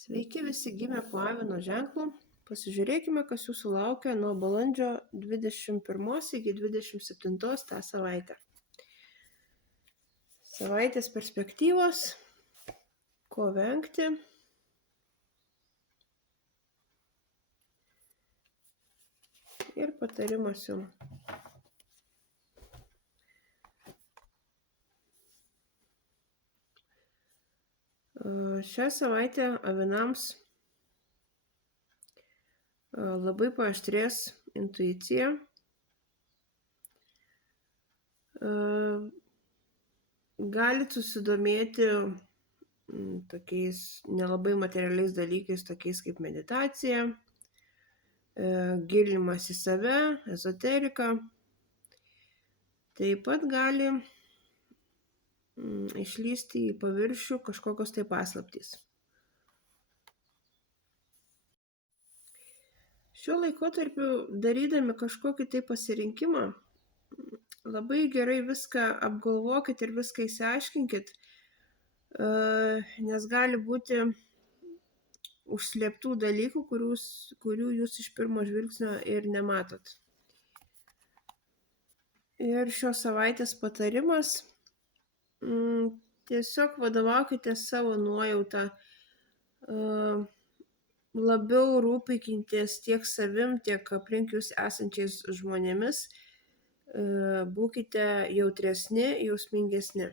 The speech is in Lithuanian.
Sveiki visi gimę po avino ženklu. Pasižiūrėkime, kas jūsų laukia nuo balandžio 21 iki 27 tą savaitę. Savaitės perspektyvos, ko vengti. Ir patarimas jums. Šią savaitę avinams labai paaštrės intuicija. Galit susidomėti tokiais nelabai materialiais dalykais, tokiais kaip meditacija, gilinimas į save, ezoterika. Taip pat gali išlįsti į paviršių kažkokios tai paslaptys. Šiuo laikotarpiu, darydami kažkokį tai pasirinkimą, labai gerai viską apgalvokit ir viską įsiaiškinkit, nes gali būti užslėptų dalykų, kurių jūs iš pirmo žvilgsnio ir nematot. Ir šios savaitės patarimas: tiesiog vadovaukite savo nuojautą, labiau rūpinkitės tiek savim, tiek aplink jūs esančiais žmonėmis, būkite jautresni, jausmingesni.